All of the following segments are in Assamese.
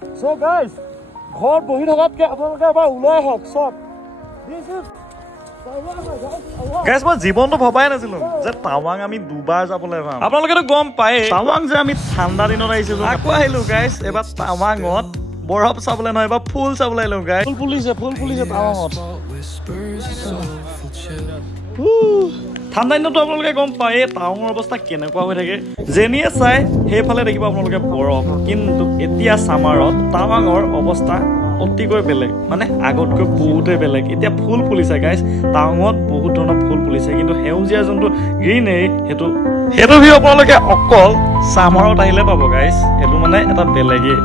So guys, ঘৰত বহি থকাতকে আপোনালোকে এবাৰ ওলাই আহক চব। This is গাইজ মই জীৱনটো ভবাই নাছিলো যে টাৱাং আমি দুবাৰ যাবলৈ পাম। আপোনালোকেতো গম পায় টাৱাং যে আমি ঠাণ্ডা দিনত আহিছিলো, আকৌ আহিলো গাইজ এবাৰ টাৱাঙত বৰফ চাবলৈ নহয়, এবাৰ ফুল চাবলৈ আহিলো গাইজ। ফুল ফুলিছে টাৱাঙত। ঠাণ্ডা দিনতো আপোনালোকে গম পায় টাৱাঙৰ অৱস্থা কেনেকুৱা হৈ থাকে, যেনিয়ে চাই সেইফালে দেখিব আপোনালোকে বৰফ। কিন্তু এতিয়া চামাৰত টাৱাঙৰ অৱস্থা অতিকৈ বেলেগ, মানে আগতকৈ বহুতেই বেলেগ। এতিয়া ফুল ফুলিছে গাইজ, টাৱাঙত বহুত ধৰণৰ ফুল ফুলিছে, কিন্তু সেউজীয়া যোনটো গ্ৰীনেৰী সেইটো ভিউ আপোনালোকে অকল চামাৰত আহিলে পাব গাইজ। সেইটো মানে এটা বেলেগেই।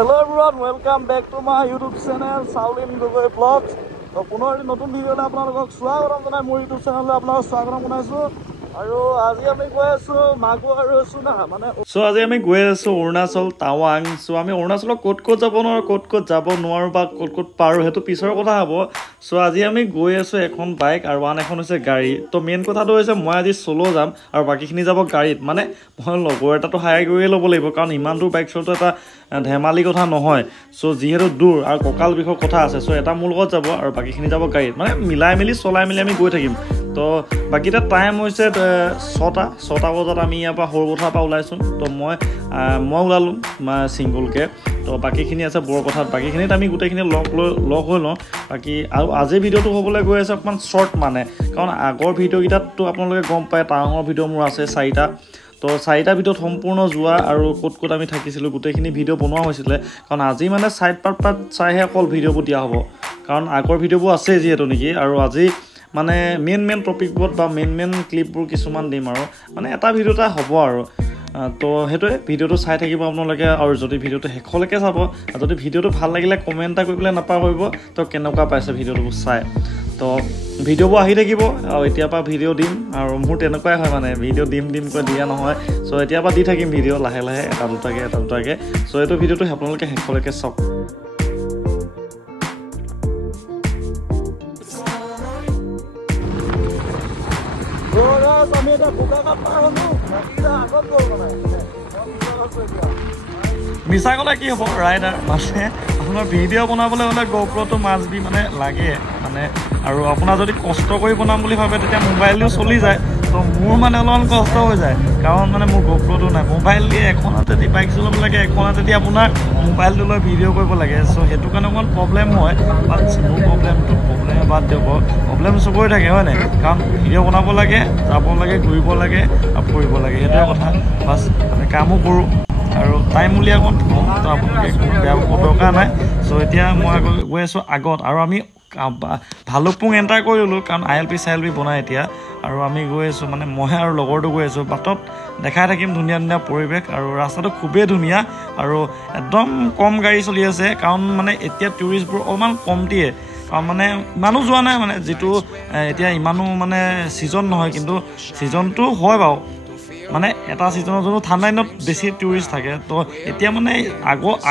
Hello everyone, welcome back to my YouTube channel Shaolin Gogoi Vlogs. তো পুনৰ নতুন ভিডিঅ'লৈ আপোনালোকক স্বাগতম জনাই মোৰ ইউটিউব চেনেললৈ আপোনালোকক স্বাগতম জনাইছোঁ। আৰু আজি আমি গৈ আছোঁ মাগু আৰু চুনা মানে আজি আমি গৈ আছোঁ অৰুণাচল টাৱাং। আমি অৰুণাচলত ক'ত যাব নোৱাৰোঁ, ক'ত যাব নোৱাৰোঁ বা ক'ত পাৰোঁ সেইটো পিছৰ কথা হ'ব। আজি আমি গৈ আছোঁ এখন বাইক আৰু আন এখন হৈছে গাড়ী। তো মেইন কথাটো হৈছে মই আজি চলো যাম আৰু বাকীখিনি যাব গাড়ীত। মানে মই লগৰ এটাতো হায়াৰ কৰিয়ে ল'ব লাগিব, কাৰণ ইমান দূৰ বাইক চলোৱাটো এটা ধেমালি কথা নহয়। যিহেতু দূৰ আৰু কঁকাল বিষৰ কথা আছে, এটা মোৰ লগত যাব আৰু বাকীখিনি যাব গাড়ীত। মানে চলাই মেলি আমি গৈ থাকিম। তো বাকীটা টাইম হৈছে 6টা বজাত আমি ইয়াৰ পৰা সৰুপথাৰৰ পৰা ওলাইছোঁ। তো মই ওলালোঁ ছিংগুলকৈ। তো বাকীখিনি আছে বৰপথাৰত, বাকীখিনিত আমি গোটেইখিনি লগ হৈ লওঁ। বাকী আৰু আজিৰ ভিডিঅ'টো হ'বলৈ গৈ আছে অকণমান শ্বৰ্ট, মানে কাৰণ আগৰ ভিডিঅ'কেইটাততো আপোনালোকে গম পায় টাৱাঙৰ ভিডিঅ' মোৰ আছে 4টা। তো 4টা ভিডিঅ'ত সম্পূৰ্ণ যোৱা আৰু ক'ত আমি থাকিছিলোঁ গোটেইখিনি ভিডিঅ' বনোৱা হৈছিলে। কাৰণ আজি মানে ছাইড পাৰ্ট চাইহে অকল ভিডিঅ'বোৰ দিয়া হ'ব, কাৰণ আগৰ ভিডিঅ'বোৰ আছে যিহেতু নেকি। আৰু আজি মানে মেইন টপিকবোৰত বা মেইন ক্লিপবোৰ কিছুমান দিম আৰু মানে এটা ভিডিঅ'টা হ'ব আৰু। তো সেইটোৱে ভিডিঅ'টো চাই থাকিব আপোনালোকে। আৰু যদি ভিডিঅ'টো শেষলৈকে চাব, আৰু যদি ভিডিঅ'টো ভাল লাগিলে কমেণ্ট এটা কৰিবলৈ নাপাহৰিব তো কেনেকুৱা পাইছে ভিডিঅ'টো চাই। তো ভিডিঅ'বোৰ আহি থাকিব আৰু এতিয়াৰ পৰা ভিডিঅ' দিম। আৰু মোৰ তেনেকুৱাই হয়, মানে ভিডিঅ' দিমকৈ দিয়া নহয়। এতিয়াৰ পৰা দি থাকিম ভিডিঅ' লাহে এটা দুটাকৈ। এইটো ভিডিঅ'টো আপোনালোকে শেষলৈকে চাওক। আমি এটা বোকাঘাট পাৰ হ'লোঁ, আগত গ'ল মানে মিছা ক'লে কি হ'ব ৰাইডাৰ। মানে আপোনাৰ ভিডিঅ' বনাবলৈ হ'লে GoProটো মাষ্ট বি মানে লাগে মানে। আৰু আপোনাৰ যদি কষ্ট কৰি বনাম বুলি ভাবে তেতিয়া মোবাইলটো চলি যায়। তো মোৰ মানে অলপমান কষ্ট হৈ যায়, কাৰণ মানে মোৰ GoProটো নাই। মোবাইল দিয়ে এখন হাতেদি বাইক চলাব লাগে, এখন হাতেদি আপোনাৰ মোবাইলটো লৈ ভিডিঅ' কৰিব লাগে। সেইটো কাৰণে অকণমান প্ৰব্লেম হয়। বাট মোৰ প্ৰব্লেমে বাদ দিয়ক, প্ৰব্লেম চবৰে থাকে হয় নাই। কাৰণ ভিডিঅ' বনাব লাগে, যাব লাগে, ঘূৰিব লাগে আৰু ফুৰিব লাগে, সেইটোৱে কথা। বাছ কামো কৰোঁ আৰু টাইম উলিয়াই অকণ থওঁ, তো আপোনালোকে বেয়া পাব দৰকাৰ নাই। এতিয়া মই গৈ আছোঁ আগত, আৰু আমি ভালুকপুং এণ্টাৰ কৰি ল'লোঁ, কাৰণ ILP বনাই এতিয়া। আৰু আমি গৈ আছোঁ, মানে মই আৰু লগৰটো গৈ আছোঁ। বাটত দেখাই থাকিম ধুনীয়া পৰিৱেশ, আৰু ৰাস্তাটো খুবেই ধুনীয়া আৰু একদম কম গাড়ী চলি আছে। কাৰণ মানে এতিয়া টুৰিষ্টবোৰ অকণমান কমটিয়ে, কাৰণ মানে ইমানো যোৱা নাই। মানে যিটো এতিয়া ইমানো মানে ছিজন নহয়, কিন্তু ছিজনটো হয় বাৰু। মানে এটা ছিজনৰ যোনটো ঠাণ্ডা দিনত বেছি টুৰিষ্ট থাকে। তো এতিয়া মানে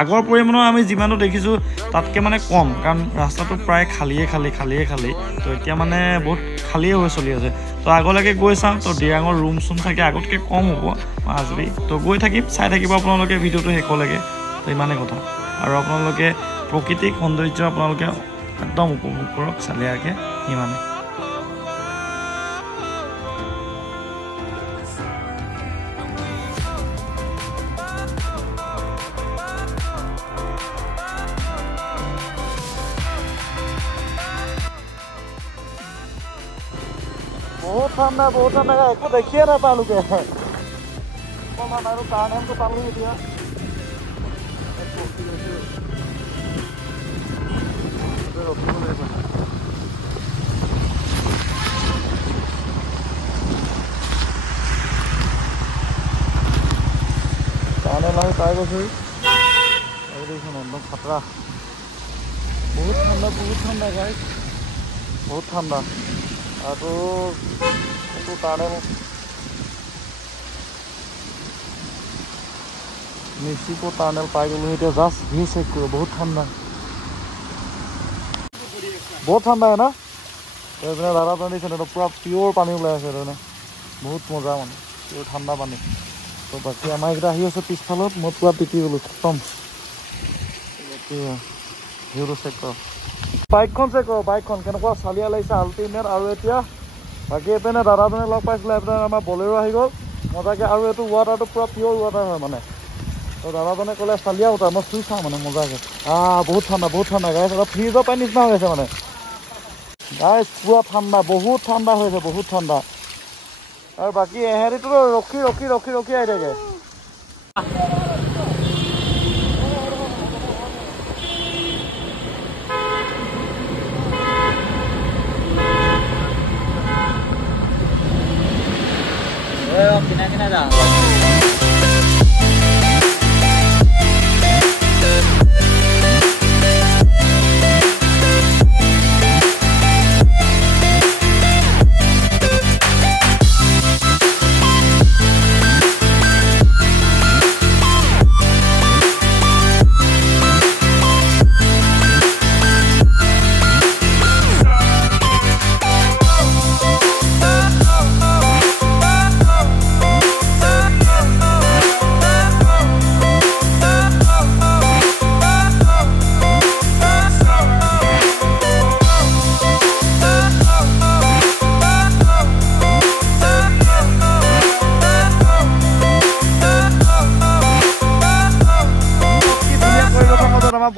আগৰ পৰিমাণৰ আমি যিমানটো দেখিছোঁ তাতকৈ মানে কম, কাৰণ ৰাস্তাটো প্ৰায় খালিয়ে খালী। তো এতিয়া মানে বহুত খালিয়ে হৈ চলি আছে। তো আগলৈকে গৈ চাওঁ, তো ডিৰাঙৰ ৰুম থাকে, আগতকৈ কম হ'ব মাজবি। তো গৈ থাকিম, চাই থাকিব আপোনালোকে ভিডিঅ'টো শেষলৈকে। তো ইমানেই কথা। আৰু আপোনালোকে প্ৰাকৃতিক সৌন্দৰ্য আপোনালোকে একদম উপভোগ কৰক চালিয়াকৈ, ইমানে। ঠাণ্ডা একো দেখিয়ে নাপায় লোকে অকণমান আৰু টাৰ্ণেলটো পালোঁ এতিয়া টাৰ্ণেল আমি পাই গৈছোঁ আৰু দেখোন একদম খাতৰা বহুত ঠাণ্ডা গাইজ বহুত ঠাণ্ডা আৰু এইটো টাৰ্ণেল মেক্সিকো টাৰ্ণেল পাই গ'লোঁ এতিয়া জাষ্ট ভিউ চেক কৰোঁ বহুত ঠাণ্ডা না এইপিনে দাদাজনে দিছে পূৰা পিয়'ৰ পানী ওলাই আছে তাৰমানে বহুত মজা মানে পিয়'ৰ ঠাণ্ডা পানী তো বাকী আমাৰ এইকেইটা আহি আছে পিছফালত মই পূৰা তিতি গ'লোঁ খতম ভিউটো চেক কৰক বাইকখন চেক কৰক বাইকখন কেনেকুৱা চালিয়া লাগিছে আল্টিমেট আৰু এতিয়া বাকী এইপিনে দাদাজনে লগ পাইছিলে এইপিনে আমাৰ বলেৰো আহি গ'ল মজাকৈ আৰু এইটো ৱাটাৰটো পূৰা পিয়'ৰ ৱাটাৰ হয় মানে তো দাদাজনে ক'লে চালিয়া ৱাটাৰ মই চুই চাওঁ মানে মজাকৈ বহুত ঠাণ্ডা গাইছ অলপ ফ্ৰিজৰ পানী নিচিনা হৈ আছে মানে গাইছ পূৰা ঠাণ্ডা বহুত ঠাণ্ডা হৈছে বহুত ঠাণ্ডা আৰু বাকী এহেৰিটোতো ৰখি আহি থাকে কিনা যা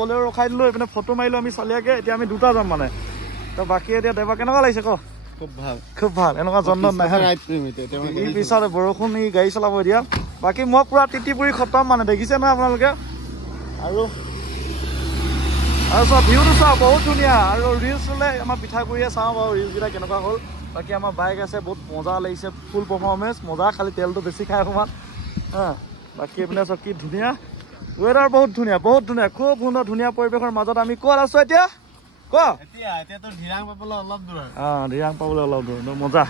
বলেৰো ৰখাই দিলোঁ এইপিনে ফটো মাৰিলোঁ আমি চালিয়াকৈ এতিয়া আমি দুটা যাম মানে তো বাকী এতিয়া দেৱা কেনেকুৱা লাগিছে ক খুব ভাল এনেকুৱা জন্ম নাই ই পিছত বৰষুণ ই গাড়ী চলাব এতিয়া বাকী মই পূৰা তিতি পুৰি খতম মানে দেখিছে নহয় আপোনালোকে আৰু চোৱা ভিউটো চোৱা বহুত ধুনীয়া আৰু ৰিলচ হ'লে আমাৰ পিঠাগুড়িয়ে চাওঁ বাৰু ৰিলচকেইটা কেনেকুৱা হ'ল বাকী আমাৰ বাইক আছে বহুত মজা লাগিছে ফুল পাৰফৰ্মেঞ্চ মজা খালি তেলটো বেছি খাই অকণমান বাকী এইপিনে চব কি ধুনীয়া ৱেডাৰ বহুত ধুনীয়া খুব সুন্দৰ ধুনীয়া পৰিৱেশৰ মাজত আমি ক'ত আছো এতিয়া ধিৰাং পাবলৈ অলপ দূৰ মজা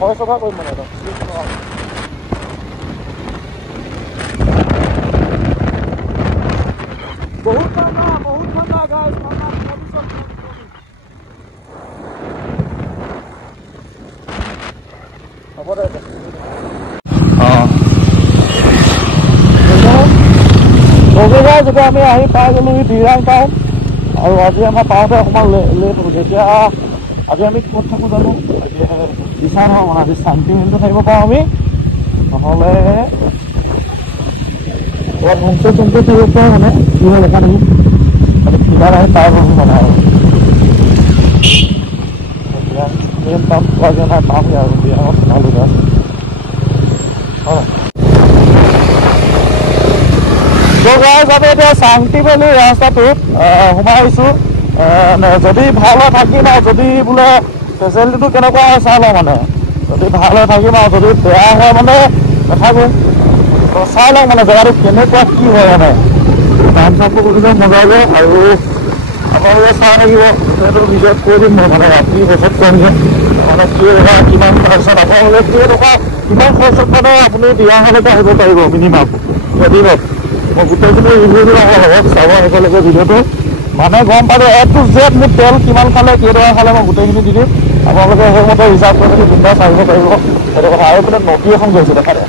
ঘৰ চফা কৰিম মানে বহুত ঠাণ্ডা গাইজ হ'ব দে যেতিয়া আমি আহি পাই গ'লোঁ ধিৰাং টাউন আৰু আজি আমাৰ পাওঁতে অকণমান লেট হ'ল এতিয়া আজি আমি ক'ত থাকোঁ জানো ডিচাইড হওঁ মানে আজি শান্তি মিলটো থাকিব পাৰোঁ আমি নহ'লে অলপ হোমষ্টে চমষ্টে থাকিব পাৰোঁ মানে কি হয় লেখা নেকি খালি কিবা আহি পাই গ'লোঁ মানে আৰু মেইন কাম পোৱাকৈ নাই পামগৈ আৰু বিয়াঙত সোমালোঁ গাছ আমি এতিয়া শান্তি ভেলী ৰাস্তাটোত সোমাই আহিছোঁ যদি ভাল হৈ থাকিম আৰু যদি বোলে ফেচিলিটিটো কেনেকুৱা হয় চাই লওঁ মানে যদি ভাল হৈ থাকিম আৰু যদি বেয়া হয় মানে নাথাকোঁ চাই লওঁ মানে জেগাটো কেনেকুৱা কি হয় মানে নাম চামটো সুধিলে মজা লৈ আৰু আপোনালোকে চাই থাকিব গোটেইটো ভিডিঅ'ত কৈ দিম মই মানে ৰাতি বছত কম যে মানে কিমান খৰচত আপোনালোকে টকা কিমান খৰচত মানে আপুনি দিয়ালৈকে আহিব পাৰিব মিনিমাম এদিনত মই গোটেইখিনি ৰিভিউ দিম আপোনাৰ লগত চাব একেলগে ভিডিঅ'টো মানে গম পাব A to Z মোৰ তেল কিমান খালে কেইটকা খালে মই গোটেইখিনি দি দিম আপোনালোকে সেইমতে ৰিজাৰ্ভ কৰি মেলি বিন্দাছ আহিব পাৰিব সেইটো কথা আৰু মানে নদী এখন গৈছে দেখা দে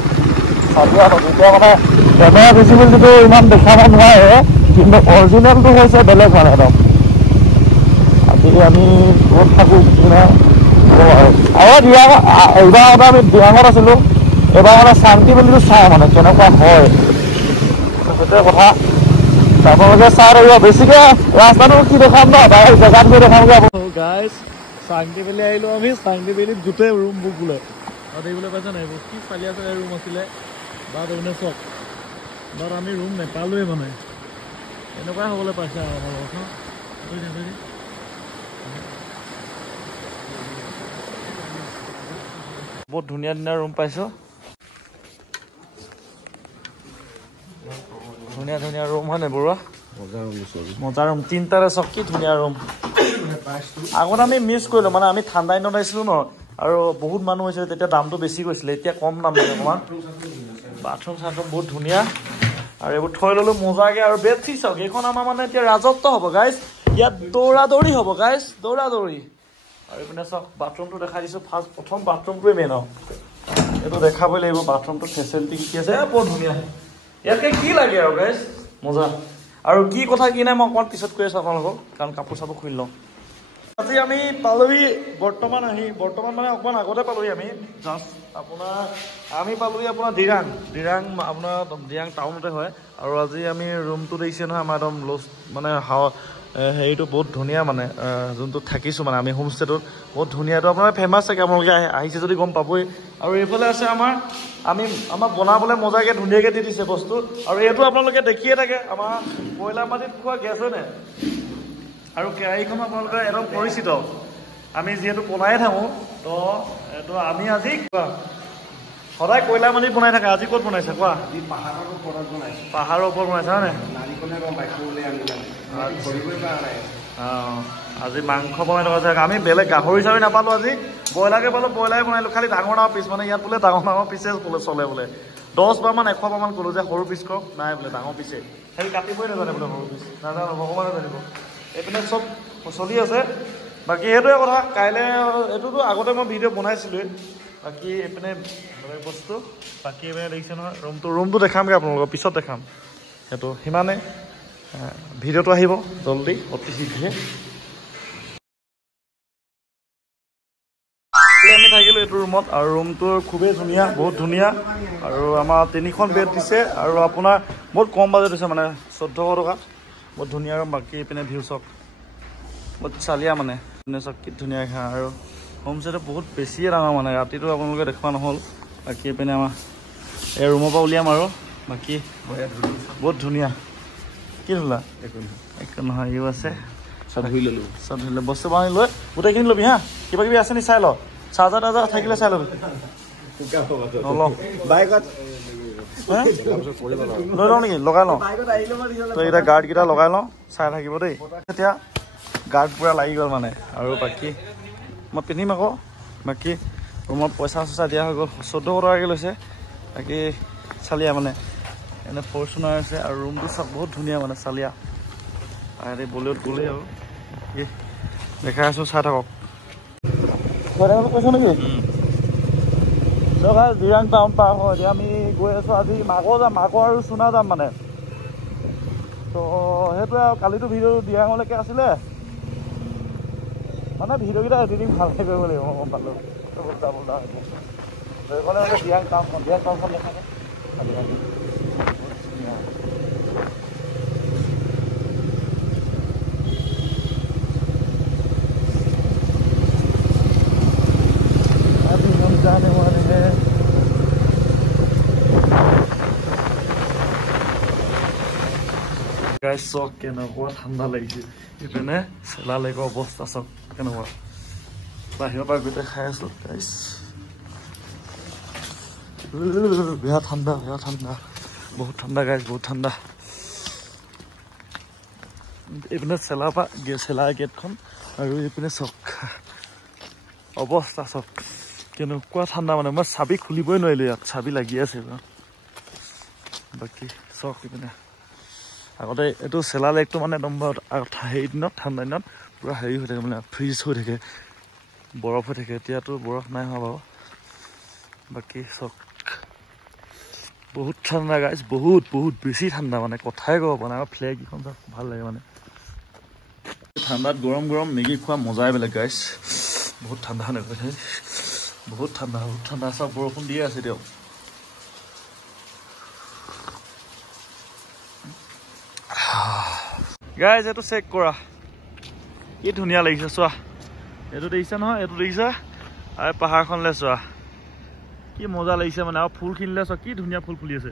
চাৰিয়া নদী এতিয়া মানে কেমেৰা ভিজিবিলিটিটো ইমান দেখাব নোৱাৰে কিন্তু অৰিজিনেলটো হৈছে বেলেগ মানে একদম আজি আমি ক'ত থাকোঁ কিনা আৰু দিয়াং এইবাৰ আমি দিয়াঙত আছিলোঁ এইবাৰ মানে শান্তি বুলিতো চাওঁ মানে কেনেকুৱা হয় সেইটোৱে কথা আপোনালোকে চাই থাকিব বেছিকৈ ৰাস্তাটো কি দেখাম ন ডাইৰেক্ট জেগাত গৈ দেখামগৈ আপোনালোক গাইজ চাংটি বেলি আহিলোঁ আমি চাংটি বেলিত গোটেই ৰুম বুক বোলে আৰু দেখিবলৈ পাইছে নাই কি চালিয়া চালিয়া ৰুম আছিলে বা তাৰমানে চব বাট আমি ৰুম নেপালোৱে মানে এনেকুৱাই হ'বলৈ পাইছে আৰু বহুত ধুনীয়া ধুনীয়া ৰুম পাইছোঁ ধুনীয়া ধুনীয়া ৰুম হয় নাই বৰুৱা মজা ৰুম তিনিটাৰে চব কি ধুনীয়া ৰুম আগত আমি মিছ কৰিলোঁ মানে আমি ঠাণ্ডা দিনত আহিছিলোঁ ন আৰু বহুত মানুহ হৈছিলে তেতিয়া দামটো বেছি গৈছিলে এতিয়া কম দাম মানে অকণমান বাথৰুম চাথৰুম বহুত ধুনীয়া আৰু এইবোৰ থৈ ল'লোঁ মজাকৈ আৰু বেডশ্বীট চাওক এইখন আমাৰ মানে এতিয়া ৰাজত্ব হ'ব গাইজ ইয়াত দৌৰা দৌৰি হ'ব গাইজ দৌৰা দৌৰি আৰু এইপিনে চাওক বাথৰুমটো দেখাই দিছোঁ ফাৰ্ষ্ট প্ৰথম বাথৰুমটোৱে মেইন আৰু এইটো দেখাবই লাগিব বাথৰুমটো ফেচিলিটি কি আছে বৰ ধুনীয়া ইয়াতকৈ কি লাগে আৰু গাইজ মজা আৰু কি কথা কি নাই মই অকণমান পিছত কৈ আছোঁ আপোনালোকক কাৰণ কাপোৰ চাপোৰ খুলি লওঁ আজি আমি পালোহি বৰ্তমান মানে অকণমান আগতে পালোহি আমি জাষ্ট আমি পালোহি আপোনাৰ দিৰাং আপোনাৰ দিৰাং টাউনতে হয় আৰু আজি আমি ৰুমটো দেখিছে নহয় আমাৰ একদম মানে হেৰিটো বহুত ধুনীয়া মানে যোনটো থাকিছোঁ মানে আমি হোমষ্টেটোত বহুত ধুনীয়াটো আপোনাৰ ফেমাছ চাগে আপোনালোকে আহিছে যদি গম পাবই আৰু এইফালে আছে আমাক বনাবলৈ মজাকৈ ধুনীয়াকৈ দি দিছে বস্তু আৰু এইটো আপোনালোকে দেখিয়ে থাকে আমাৰ কয়লা মাটিত খোৱা গেছ হয় নাই আৰু কেৰাহীখন আপোনালোকে একদম পৰিচিত আমি যিহেতু বনায়ে থাকোঁ তো এইটো আমি আজি সদায় কয়লা মাটিত বনাই থাকে আজি ক'ত বনাইছে কোৱা পাহাৰৰ ওপৰত বনাইছে হয় নাই আজি মাংস বনাই থকা জেগা আমি বেলেগ গাহৰি চাহৰি নাপালোঁ আজি ব্ৰইলাৰকে পালোঁ ব্ৰইলাৰে বনালোঁ খালি ডাঙৰ ডাঙৰ পিচ মানে ইয়াত বোলে ডাঙৰ পিচে বোলে চলে বোলে 10 বাৰমান 100 বাৰমান ক'লোঁ যে সৰু পিচ কৰক নাই বোলে ডাঙৰ পিচে সেই কাটিবই নাজানে বোলে সৰু পিচ নাজানো ভগৱানে জানিব এইপিনে চব চলি আছে বাকী সেইটোৱে কথা কাইলৈ এইটোতো আগতে মই ভিডিঅ' বনাইছিলোঁৱেই বাকী এইপিনে বেলেগ বস্তু বাকী এইপিনে দেখিছে নহয় ৰুমটো দেখামগৈ আপোনালোকক পিছত দেখাম সেইটো সিমানে ভিডিঅ'টো আহিব জল্দি অতি শীঘ্ৰে আমি থাকিলোঁ এইটো ৰুমত আৰু ৰুমটো খুবেই ধুনীয়া বহুত ধুনীয়া আৰু আমাৰ 3খন বেড দিছে আৰু আপোনাৰ বহুত কম বাজেট দিছে মানে 1400 টকা বহুত ধুনীয়া আৰু বাকী এইপিনে ভিউ চাওক বহুত চালিয়া মানে চাওক কি ধুনীয়া খা আৰু হোমষ্টেটো বহুত বেছিয়ে ডাঙৰ মানে ৰাতিটো আপোনালোকে দেখুওৱা নহ'ল বাকী এইপিনে আমাৰ এই ৰুমৰ পৰা উলিয়াম আৰু বাকী বহুত ধুনীয়া কি ধুলা একো নহয় ইও আছে চব ধুই ল'লোঁ বস্তু বাহানি লৈ গোটেইখিনি ল'বি হা কিবা কিবি আছে নি চাই ল চাৰ্জাৰ তাৰ্জাৰ থাকিলে চাই ল'বি নলওঁ বাইকত লৈ লওঁ নেকি লগাই লওঁ তো এতিয়া গাৰ্ডকেইটা লগাই লওঁ চাই থাকিব দেই এতিয়া গাৰ্ড পূৰা লাগি গ'ল মানে আৰু বাকী মই পিন্ধিম আকৌ বাকী ৰুমত পইচা চইচা দিয়া হৈ গ'ল 1400 টকাকৈ লৈছে বাকী চালিয়া মানে এনে ফৰ্চুনাৰ আছে আৰু ৰুমটো চব বহুত ধুনীয়া মানে চালিয়া আৰু বলিউড গ'লেই আৰু দেখাই আছোঁ চাই থাকক কৈছোঁ নেকি দিৰাং টাউন পাৰ হয় এতিয়া আমি গৈ আছোঁ আজি মাকৰ আৰু চুনা যাম মানে তো সেইটোৱে আৰু কালিতো ভিডিঅ' দিৰাঙলৈকে আছিলে মানে ভিডিঅ'কেইটা এডিটিং ভালকৈ কৰিব লাগিব মই গম পালোঁ সেইফালে দিৰাং টাউনখন দেখা যায় जाने वाले हैं गाइस चौक केनेকুৱা ঠাণ্ডা লাগিছে ইপিনে চেলা লেকৰ অৱস্থা চব কেনেকুৱা বাহিৰৰ পৰা গোটেই খাই আছোঁ গাইস বেয়া ঠাণ্ডা বহুত ঠাণ্ডা গাইস বহুত ঠাণ্ডা এইপিনে চেলাৰ গেটখন আৰু এইপিনে চক অৱস্থা চক কেনেকুৱা ঠাণ্ডা মানে মই চাবি খুলিবই নোৱাৰিলোঁ ইয়াত চাবি লাগি আছে বাকী চক এইপিনে আগতে এইটো চেলা লেকটো মানে একদম হেৰি দিনত ঠাণ্ডা দিনত পূৰা হেৰি হৈ থাকে মানে ফ্ৰিজ হৈ থাকে বৰফ হৈ থাকে এতিয়াতো বৰফ নাই হোৱা বাৰু বাকী চক বহুত ঠাণ্ডা গাইজ বহুত বেছি ঠাণ্ডা মানে কথাই ক'ব পৰা নাই আমাৰ ফ্লেগ কেইখন চব ভাল লাগে মানে ঠাণ্ডাত গৰম মেগী খোৱা মজাই বেলেগ গাইজ বহুত ঠাণ্ডা বহুত ঠাণ্ডা চব বৰষুণ দিয়ে আছে দিয়ক গাইজ এইটো চেক কৰা কি ধুনীয়া লাগিছে চোৱা এইটো দেখিছা নহয় এইটো দেখিছা আৰু পাহাৰখনলৈ চোৱা কি মজা লাগিছে মানে আৰু ফুলখিনিলে চোৱা কি ধুনীয়া ফুল ফুলি আছে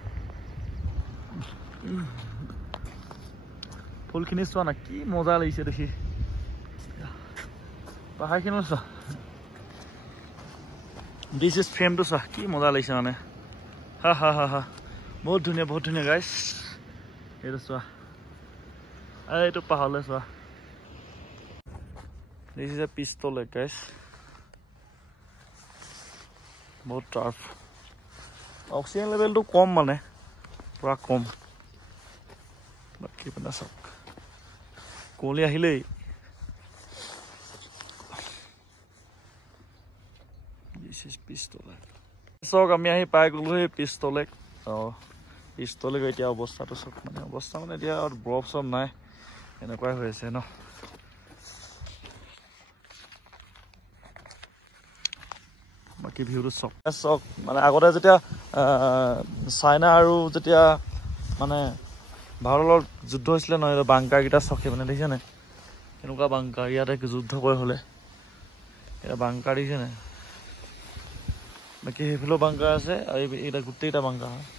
ফুলখিনি চোৱা না কি মজা লাগিছে দেখি পাহাৰখিনিও চোৱা দিছ ইজ ফ্ৰেমটো চোৱা কি মজা লাগিছে মানে হা বহুত ধুনীয়া গাইজ এইটো চোৱা এইটো পাহাৰলৈ চোৱা this is a pistol lake guys বহুত টাফ অক্সিজেন লেভেলটো কম মানে পুৰা কম বাকী পিনে চাওক কুঁৱলী আহিলেই চাওক আমি আহি পাই গ'লো সেই পিষ্টলেক পিষ্টলেক এতিয়া অৱস্থাটো চাওক মানে অৱস্থা মানে এতিয়া বৰফ চৰফ নাই এনেকুৱাই হৈ আছে ন বাকী ভিউটো চক মানে আগতে যেতিয়া চাইনা আৰু যেতিয়া মানে ভাৰতৰ লগত যুদ্ধ হৈছিলে নহয় বাংকাৰকেইটা চকে মানে দেখিছে নাই এনেকুৱা বাংকাৰ ইয়াতে যুদ্ধ কৰে হ'লে এতিয়া বাংকাৰ দেখিছে নাই বাকী সেইফালেও বাংকাৰ আছে আৰু এইটা গোটেইকেইটা বাংকাৰ হয়